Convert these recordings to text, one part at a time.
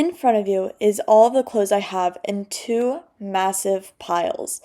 In front of you is all of the clothes I have in two massive piles.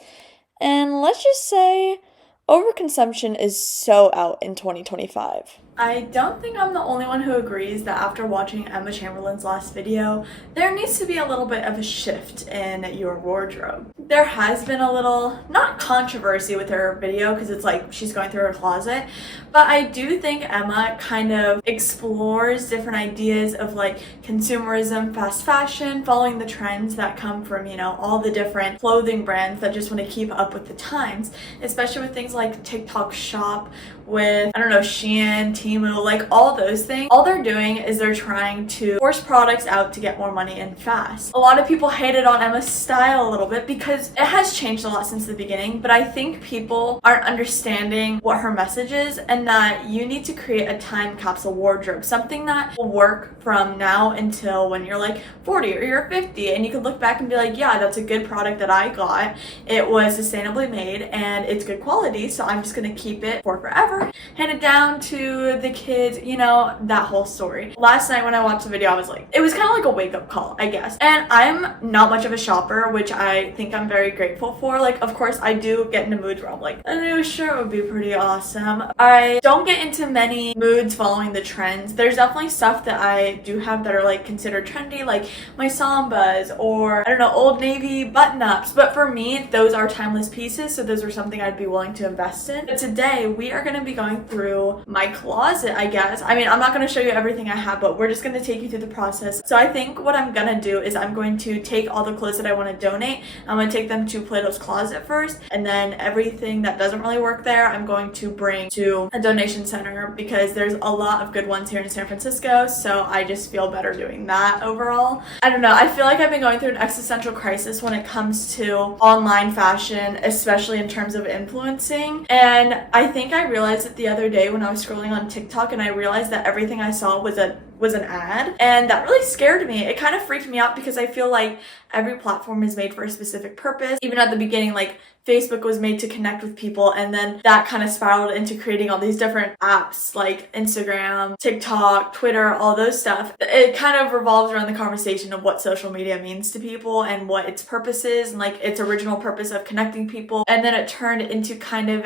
And let's just say overconsumption is so out in 2025. I don't think I'm the only one who agrees that after watching Emma Chamberlain's last video, there needs to be a little bit of a shift in your wardrobe. There has been a little, not controversy with her video because it's like she's going through her closet, but I do think Emma kind of explores different ideas of like consumerism, fast fashion, following the trends that come from, all the different clothing brands that just want to keep up with the times, especially with things like TikTok Shop, with, Shein, Temu, like all those things. All they're doing is they're trying to force products out to get more money in fast. A lot of people hated on Emma's style a little bit because it has changed a lot since the beginning, but I think people aren't understanding what her message is and that you need to create a time capsule wardrobe, something that will work from now until when you're like 40 or you're 50, and you can look back and be like, yeah, that's a good product that I got. It was sustainably made and it's good quality, so I'm just gonna keep it for forever. Hand it down to the kids, that whole story. Last night when I watched the video, I was like, it was kind of like a wake-up call, I guess. And I'm not much of a shopper, which I think I'm very grateful for. Like, of course, I do get into moods where I'm like, a new shirt would be pretty awesome. I don't get into many moods following the trends. There's definitely stuff that I do have that are like considered trendy, like my Sambas or, Old Navy button-ups. But for me, those are timeless pieces, so those are something I'd be willing to invest in. But today, we are going to be going through my closet, I guess. I'm not going to show you everything I have, but we're just going to take you through the process. So I think what I'm going to do is I'm going to take all the clothes that I want to donate. I'm going to take them to Plato's Closet first, and then everything that doesn't really work there, I'm going to bring to a donation center because there's a lot of good ones here in San Francisco, so I just feel better doing that overall. I don't know, I feel like I've been going through an existential crisis when it comes to online fashion, especially in terms of influencing, and I think I realized it the other day when I was scrolling on TikTok, and I realized that everything I saw was an ad, and that really scared me. It kind of freaked me out because I feel like every platform is made for a specific purpose. Even at the beginning, like Facebook was made to connect with people, and then that kind of spiraled into creating all these different apps like Instagram, TikTok, Twitter, all those stuff. It kind of revolves around the conversation of what social media means to people and what its purpose is, and like its original purpose of connecting people. And then it turned into kind of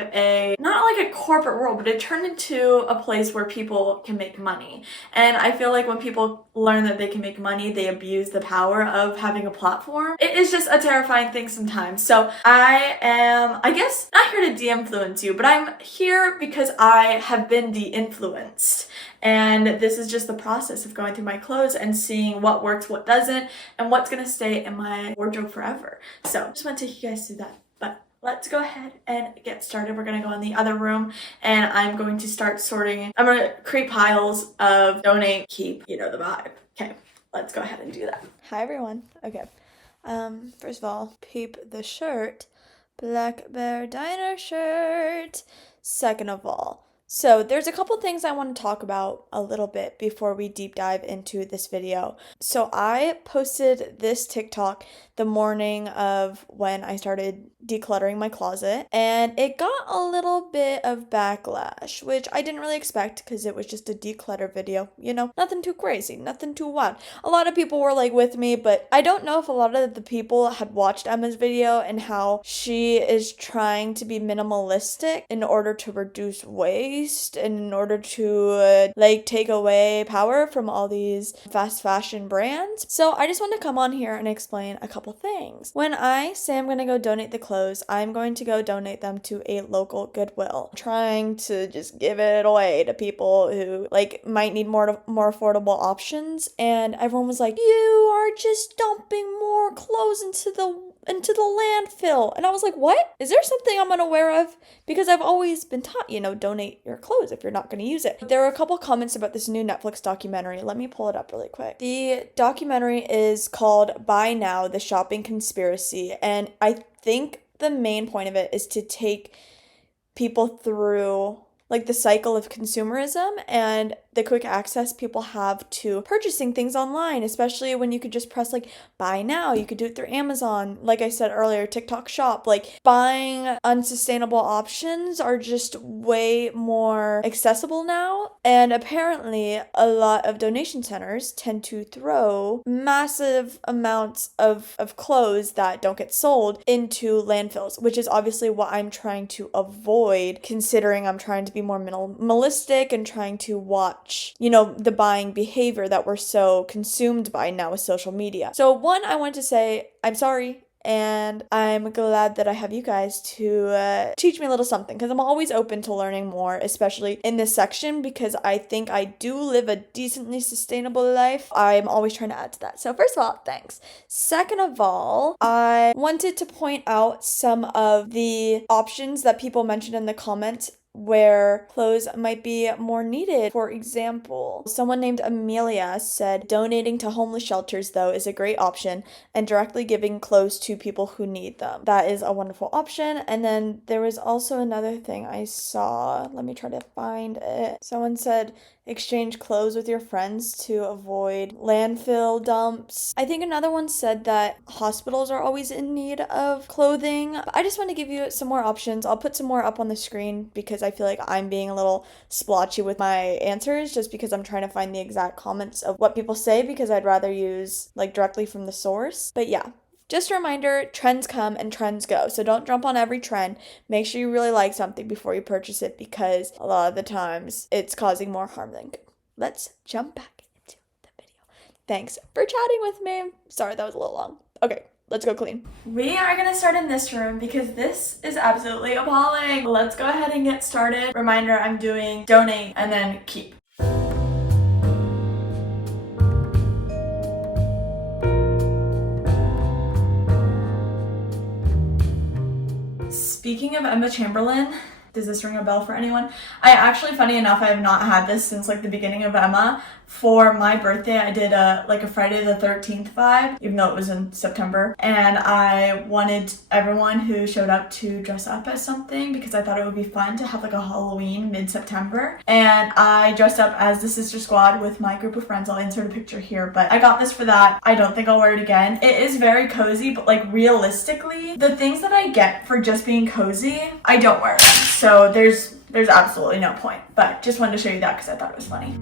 not like a corporate world, but it turned into a place where people can make money. And I feel like when people learn that they can make money, they abuse the power of having a platform. It is just a terrifying thing sometimes. So I am, I guess, not here to de-influence you, but I'm here because I have been de-influenced. And this is just the process of going through my clothes and seeing what works, what doesn't, and what's gonna stay in my wardrobe forever. So I just want to take you guys through that. But let's go ahead and get started. We're gonna go in the other room and I'm going to start sorting. I'm gonna create piles of donate, keep, the vibe. Okay, let's go ahead and do that. Hi everyone. Okay. First of all, peep the shirt. Black Bear Diner shirt. Second of all, so there's a couple things I want to talk about a little bit before we deep dive into this video. So I posted this TikTok the morning of when I started decluttering my closet, and it got a little bit of backlash, which I didn't really expect because it was just a declutter video, nothing too crazy, nothing too wild. A lot of people were like with me, but I don't know if a lot of the people had watched Emma's video and how she is trying to be minimalistic in order to reduce waste and in order to take away power from all these fast fashion brands. So I just want to come on here and explain a couple things. When I say I'm going to go donate the clothes, I'm going to go donate them to a local Goodwill. I'm trying to just give it away to people who might need more affordable options, and everyone was like, you are just dumping more clothes into the landfill. And I was like, what? Is there something I'm unaware of? Because I've always been taught, donate your clothes if you're not going to use it. There were a couple comments about this new Netflix documentary. Let me pull it up really quick. The documentary is called Buy Now, The Shopping Conspiracy. And I think the main point of it is to take people through the cycle of consumerism and the quick access people have to purchasing things online, especially when you could just press like buy now. You could do it through Amazon. Like I said earlier, TikTok shop. Like buying unsustainable options are just way more accessible now. And apparently a lot of donation centers tend to throw massive amounts of clothes that don't get sold into landfills, which is obviously what I'm trying to avoid, considering I'm trying to be more minimalistic and trying to watch, the buying behavior that we're so consumed by now with social media. So one, I want to say I'm sorry. And I'm glad that I have you guys to teach me a little something, because I'm always open to learning more, especially in this section, because I think I do live a decently sustainable life. I'm always trying to add to that. So first of all, thanks. Second of all, I wanted to point out some of the options that people mentioned in the comments where clothes might be more needed. For example, someone named Amelia said donating to homeless shelters, though, is a great option, and directly giving clothes to people who need them. That is a wonderful option. And then there was also another thing I saw. Let me try to find it. Someone said exchange clothes with your friends to avoid landfill dumps. I think another one said that hospitals are always in need of clothing. I just want to give you some more options. I'll put some more up on the screen because I feel like I'm being a little splotchy with my answers, just because I'm trying to find the exact comments of what people say, because I'd rather use like directly from the source. But yeah. Just a reminder, trends come and trends go. So don't jump on every trend. Make sure you really like something before you purchase it, because a lot of the times it's causing more harm than good. Let's jump back into the video. Thanks for chatting with me. Sorry, that was a little long. Okay, let's go clean. We are gonna start in this room because this is absolutely appalling. Let's go ahead and get started. Reminder, I'm doing donate and then keep. Speaking of Emma Chamberlain, does this ring a bell for anyone? I actually, funny enough, I have not had this since like the beginning of Emma. For my birthday, I did a Friday the 13th vibe, even though it was in September. And I wanted everyone who showed up to dress up as something, because I thought it would be fun to have like a Halloween mid-September. And I dressed up as the Sister Squad with my group of friends. I'll insert a picture here, but I got this for that. I don't think I'll wear it again. It is very cozy, but like realistically, the things that I get for just being cozy, I don't wear them. So there's absolutely no point, but just wanted to show you that because I thought it was funny.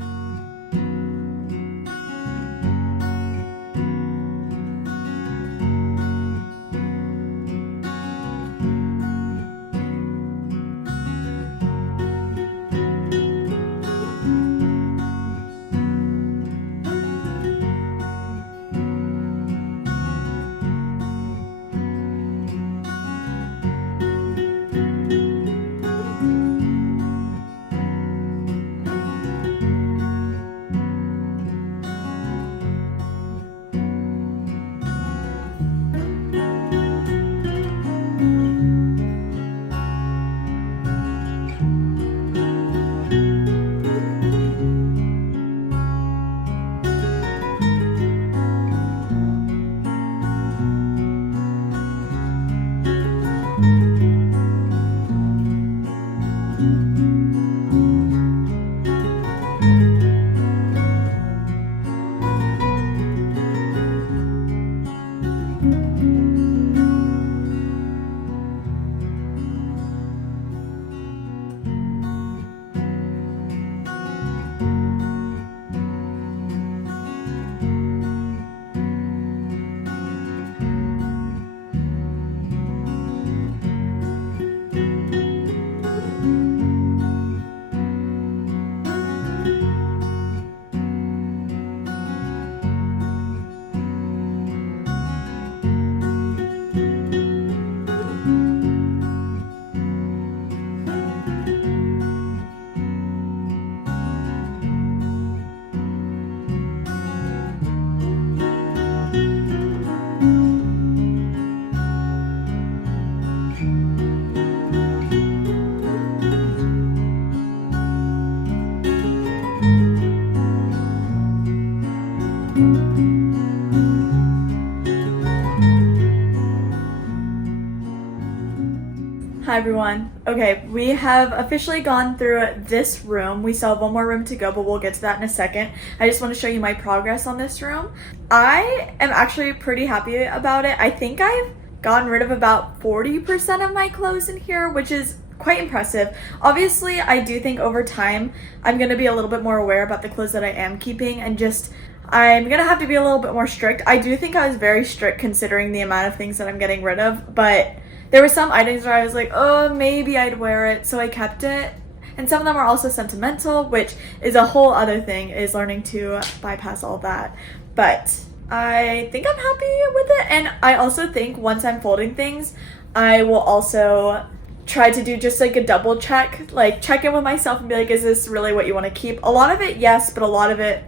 Hi everyone. Okay, we have officially gone through this room. We still have one more room to go, but we'll get to that in a second. I just want to show you my progress on this room. I am actually pretty happy about it. I think I've gotten rid of about 40% of my clothes in here, which is quite impressive. Obviously, I do think over time I'm going to be a little bit more aware about the clothes that I am keeping and just I'm gonna have to be a little bit more strict. I do think I was very strict considering the amount of things that I'm getting rid of, but there were some items where I was like, oh, maybe I'd wear it, so I kept it. And some of them are also sentimental, which is a whole other thing, is learning to bypass all that. But I think I'm happy with it, and I also think once I'm folding things, I will also try to do just like a double check, like check in with myself and be like, is this really what you want to keep? A lot of it, yes, but a lot of it,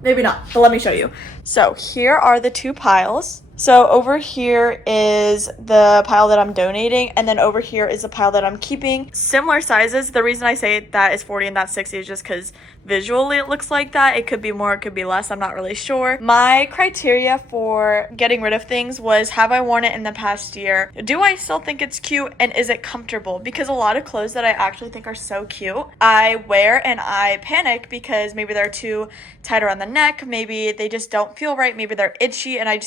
maybe not, but let me show you. So here are the two piles. So over here is the pile that I'm donating, and then over here is the pile that I'm keeping. Similar sizes. The reason I say that is 40 and that's 60 is just because visually it looks like that. It could be more, it could be less, I'm not really sure. My criteria for getting rid of things was, have I worn it in the past year? Do I still think it's cute, and is it comfortable? Because a lot of clothes that I actually think are so cute, I wear and I panic because maybe they're too tight around the neck, maybe they just don't feel right, maybe they're itchy, and I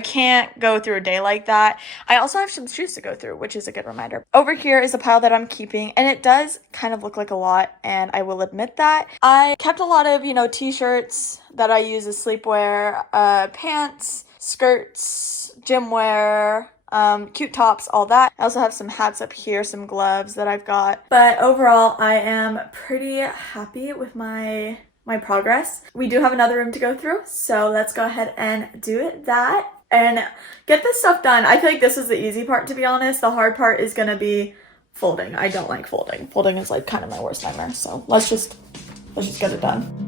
can't go through a day like that. I also have some shoes to go through, which is a good reminder. Over here is a pile that I'm keeping, and it does kind of look like a lot, and I will admit that. I kept a lot of, t-shirts that I use as sleepwear, pants, skirts, gym wear, cute tops, all that. I also have some hats up here, some gloves that I've got. But overall, I am pretty happy with my progress. We do have another room to go through, so let's go ahead and do that and get this stuff done. I feel like this is the easy part, to be honest. The hard part is gonna be folding. I don't like folding. Folding is like kind of my worst nightmare, so let's just get it done.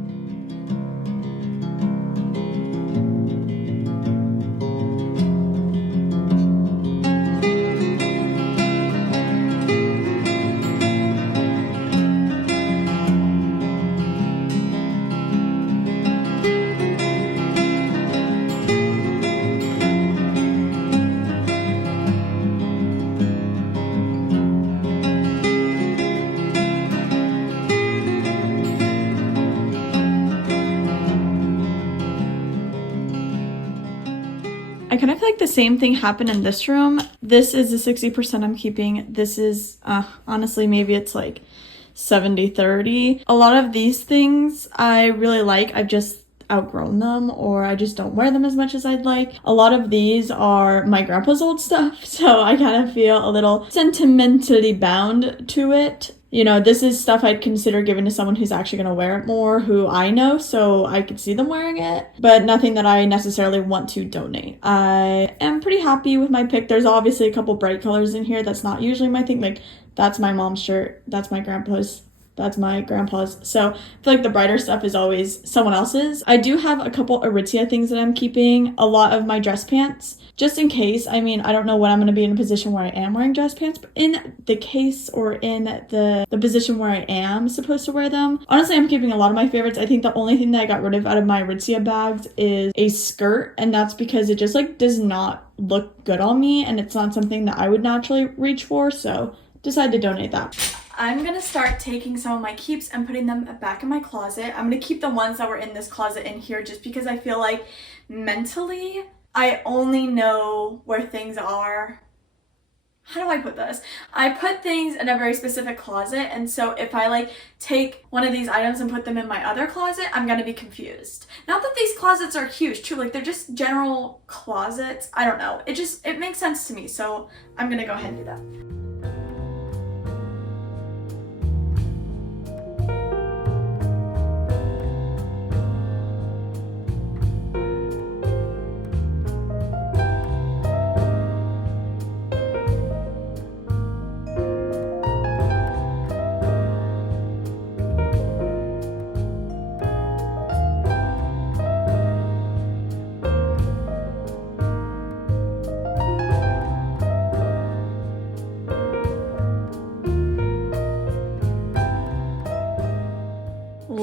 I kind of feel like the same thing happened in this room. This is the 60% I'm keeping. This is, honestly, maybe it's like 70-30. A lot of these things I really like. I've just outgrown them, or I just don't wear them as much as I'd like. A lot of these are my grandpa's old stuff, so I kind of feel a little sentimentally bound to it. This is stuff I'd consider giving to someone who's actually going to wear it more, who I know, so I could see them wearing it, but nothing that I necessarily want to donate. I am pretty happy with my pick. There's obviously a couple bright colors in here. That's not usually my thing. Like, that's my mom's shirt. That's my grandpa's. That's my grandpa's. So I feel like the brighter stuff is always someone else's. I do have a couple Aritzia things that I'm keeping. A lot of my dress pants, just in case. I mean, I don't know when I'm going to be in a position where I am wearing dress pants, but in the case or in the position where I am supposed to wear them, honestly, I'm keeping a lot of my favorites. I think the only thing that I got rid of out of my Aritzia bags is a skirt, and that's because it just does not look good on me, and it's not something that I would naturally reach for, so decided to donate that. I'm gonna start taking some of my keeps and putting them back in my closet. I'm gonna keep the ones that were in this closet in here just because I feel like mentally I only know where things are. How do I put this? I put things in a very specific closet, and so if I take one of these items and put them in my other closet, I'm gonna be confused. Not that these closets are huge too, they're just general closets. I don't know. It makes sense to me, so I'm gonna go ahead and do that.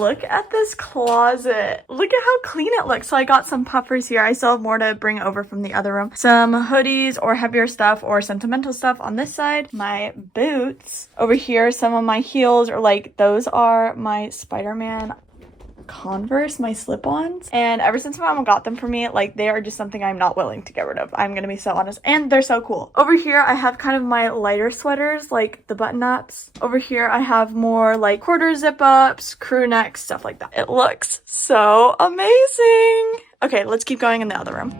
look at this closet. Look at how clean it looks. So I got some puffers here. I still have more to bring over from the other room. Some hoodies or heavier stuff or sentimental stuff on this side. My boots. Over here, some of my heels, or like those are my Spider-Man Converse, my slip-ons. And ever since my mom got them for me, like they are just something I'm not willing to get rid of. I'm gonna be so honest. And they're so cool. Over here, I have kind of my lighter sweaters, like the button-ups. Over here, I have more like quarter zip-ups, crew necks, stuff like that. It looks so amazing. Okay, let's keep going in the other room.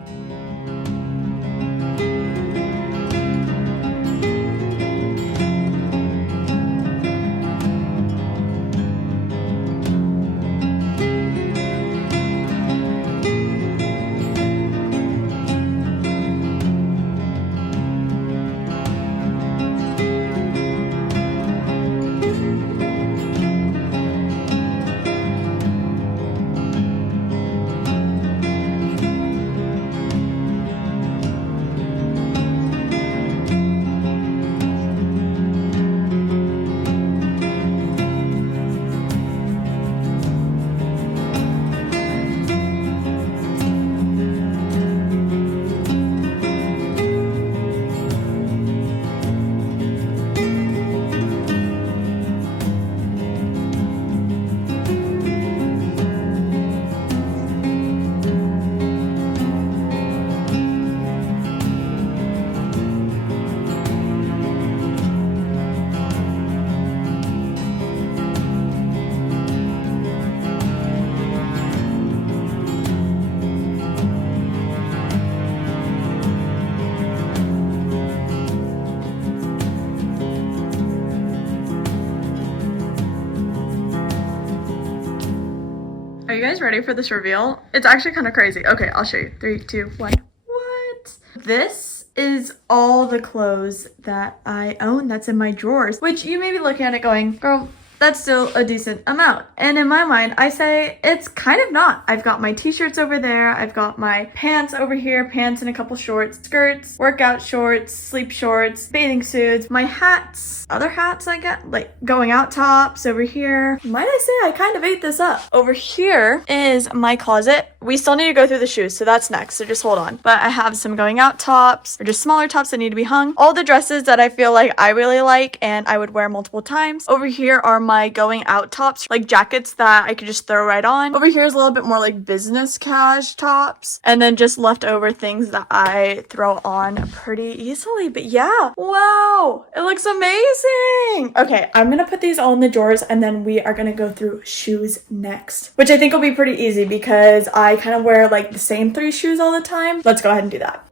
Are you guys ready for this reveal? It's actually kind of crazy. Okay, I'll show you. 3, 2, 1. What? This is all the clothes that I own that's in my drawers, which you may be looking at it going, girl, that's still a decent amount. And in my mind, I say it's kind of not. I've got my t-shirts over there. I've got my pants over here, pants and a couple shorts, skirts, workout shorts, sleep shorts, bathing suits, my hats, other hats I get, like going out tops over here. Might I say I kind of ate this up. Over here is my closet. We still need to go through the shoes, so that's next, so just hold on. But I have some going out tops, or just smaller tops that need to be hung. All the dresses that I feel like I really like and I would wear multiple times. Over here are my going out tops, like jackets that I could just throw right on. Over here is a little bit more like business cash tops, and then just leftover things that I throw on pretty easily. But yeah, wow, it looks amazing. Okay, I'm gonna put these all in the drawers and then we are gonna go through shoes next, which I think will be pretty easy because I kind of wear like the same 3 shoes all the time. Let's go ahead and do that.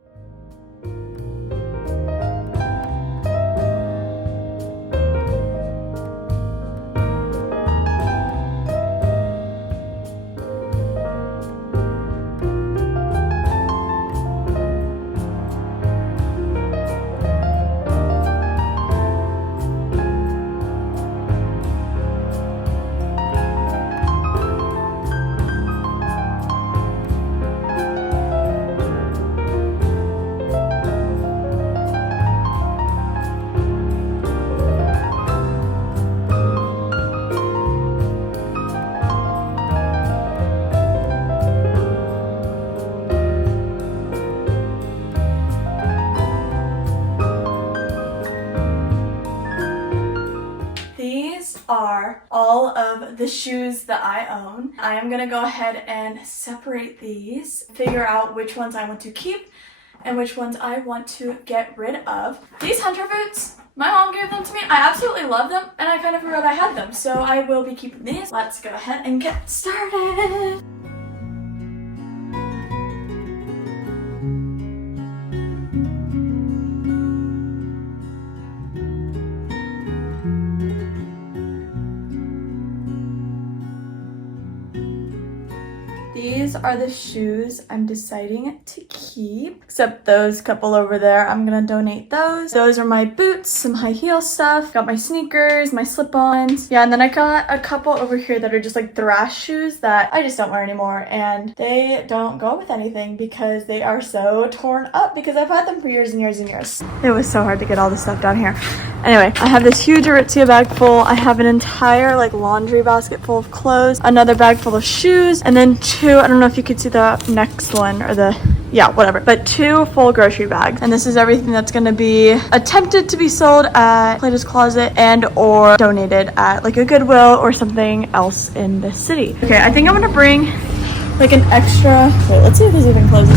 Are all of the shoes that I own. I am gonna go ahead and separate these, figure out which ones I want to keep and which ones I want to get rid of. These hunter boots, my mom gave them to me. I absolutely love them and I kind of forgot I had them, so I will be keeping these. Let's go ahead and get started. These are the shoes I'm deciding to keep. Except those couple over there, I'm gonna donate those. Those are my boots, some high heel stuff. Got my sneakers, my slip-ons. Yeah, and then I got a couple over here that are just like thrash shoes that I just don't wear anymore. And they don't go with anything because they are so torn up because I've had them for years and years and years. It was so hard to get all this stuff down here. Anyway, I have this huge Aritzia bag full. I have an entire like laundry basket full of clothes, another bag full of shoes, and then two, I don't know if you could see the next one or the, yeah, whatever, but two full grocery bags. And this is everything that's gonna be attempted to be sold at Plato's Closet and or donated at like a Goodwill or something else in the city. Okay, I think I'm gonna bring like an extra, wait, let's see if this even closes.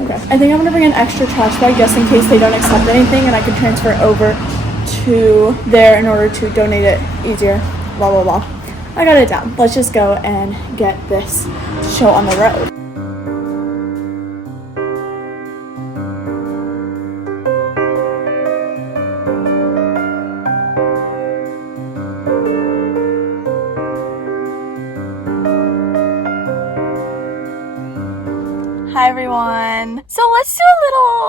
Okay, I think I'm gonna bring an extra trash bag just in case they don't accept anything and I can transfer it over to there in order to donate it easier, blah, blah, blah. I got it down. Let's just go and get this show on the road. Hi everyone. So let's do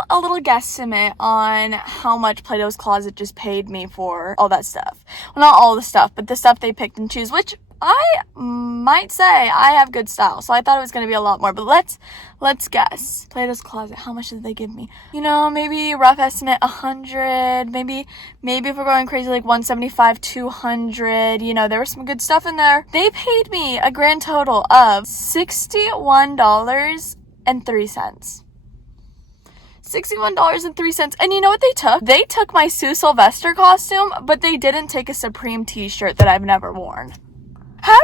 a little guesstimate on how much Plato's Closet just paid me for all that stuff. Well, not all the stuff, but the stuff they picked and choose, which I might say I have good style. So I thought it was going to be a lot more, but let's guess. Plato's Closet, how much did they give me? You know, maybe rough estimate 100, maybe if we're going crazy like 175, 200, you know, there was some good stuff in there. They paid me a grand total of $61.03. $61.03. And you know what they took? They took my Sue Sylvester costume, but they didn't take a Supreme t-shirt that I've never worn. How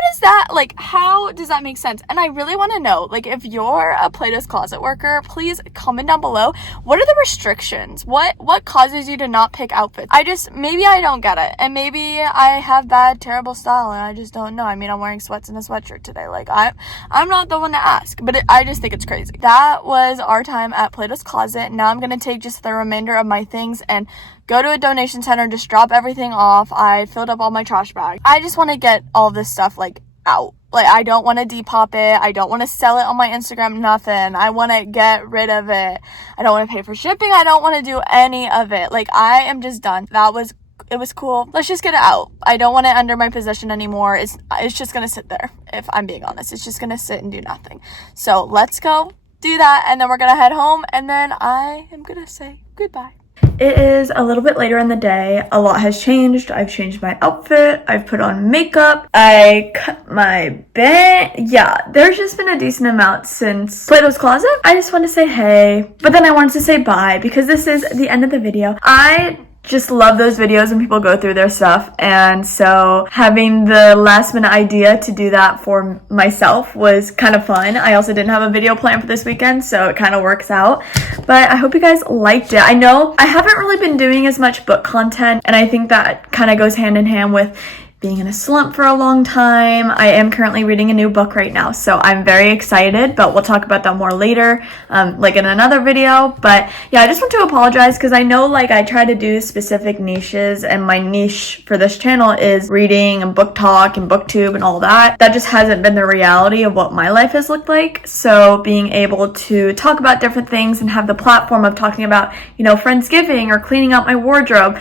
does that make sense? And I really want to know, like, if you're a Plato's Closet worker, please comment down below. What are the restrictions? What causes you to not pick outfits? Maybe I don't get it. And maybe I have bad, terrible style and I just don't know. I mean, I'm wearing sweats and a sweatshirt today. Like, I'm not the one to ask, but I just think it's crazy. That was our time at Plato's Closet. Now I'm going to take just the remainder of my things and go to a donation center, just drop everything off. I filled up all my trash bags. I just want to get all this stuff, like, out. Like, I don't want to depop it. I don't want to sell it on my Instagram, nothing. I want to get rid of it. I don't want to pay for shipping. I don't want to do any of it. Like, I am just done. It was cool. Let's just get it out. I don't want it under my possession anymore. It's just going to sit there, if I'm being honest. It's just going to sit and do nothing. So let's go do that, and then we're going to head home, and then I am going to say goodbye. It is a little bit later in the day. A lot has changed. I've changed my outfit. I've put on makeup. I cut my bang. Yeah, there's just been a decent amount since Plato's Closet. I just want to say hey, but then I wanted to say bye because this is the end of the video. I just love those videos when people go through their stuff, and so having the last minute idea to do that for myself was kind of fun. I also didn't have a video planned for this weekend, so it kind of works out, but I hope you guys liked it. I know I haven't really been doing as much book content, and I think that kind of goes hand in hand with being in a slump for a long time. I am currently reading a new book right now, so I'm very excited, but we'll talk about that more later, like in another video. But yeah, I just want to apologize because I know like I try to do specific niches, and my niche for this channel is reading and book talk and booktube and all that. That just hasn't been the reality of what my life has looked like. So being able to talk about different things and have the platform of talking about, you know, Friendsgiving or cleaning out my wardrobe,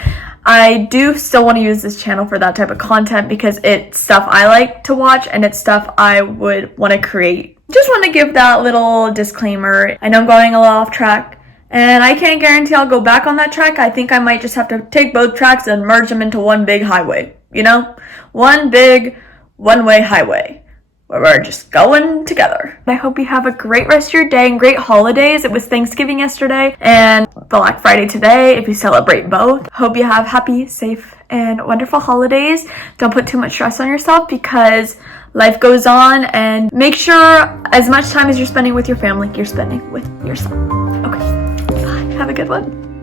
I do still want to use this channel for that type of content because it's stuff I like to watch and it's stuff I would want to create. Just want to give that little disclaimer. I know I'm going a little off track and I can't guarantee I'll go back on that track. I think I might just have to take both tracks and merge them into one big highway, you know? One big one-way highway where we're just going together. I hope you have a great rest of your day and great holidays. It was Thanksgiving yesterday and Black Friday today if you celebrate both. Hope you have happy, safe, and wonderful holidays. Don't put too much stress on yourself because life goes on, and make sure as much time as you're spending with your family, you're spending with yourself. Okay, bye. Have a good one.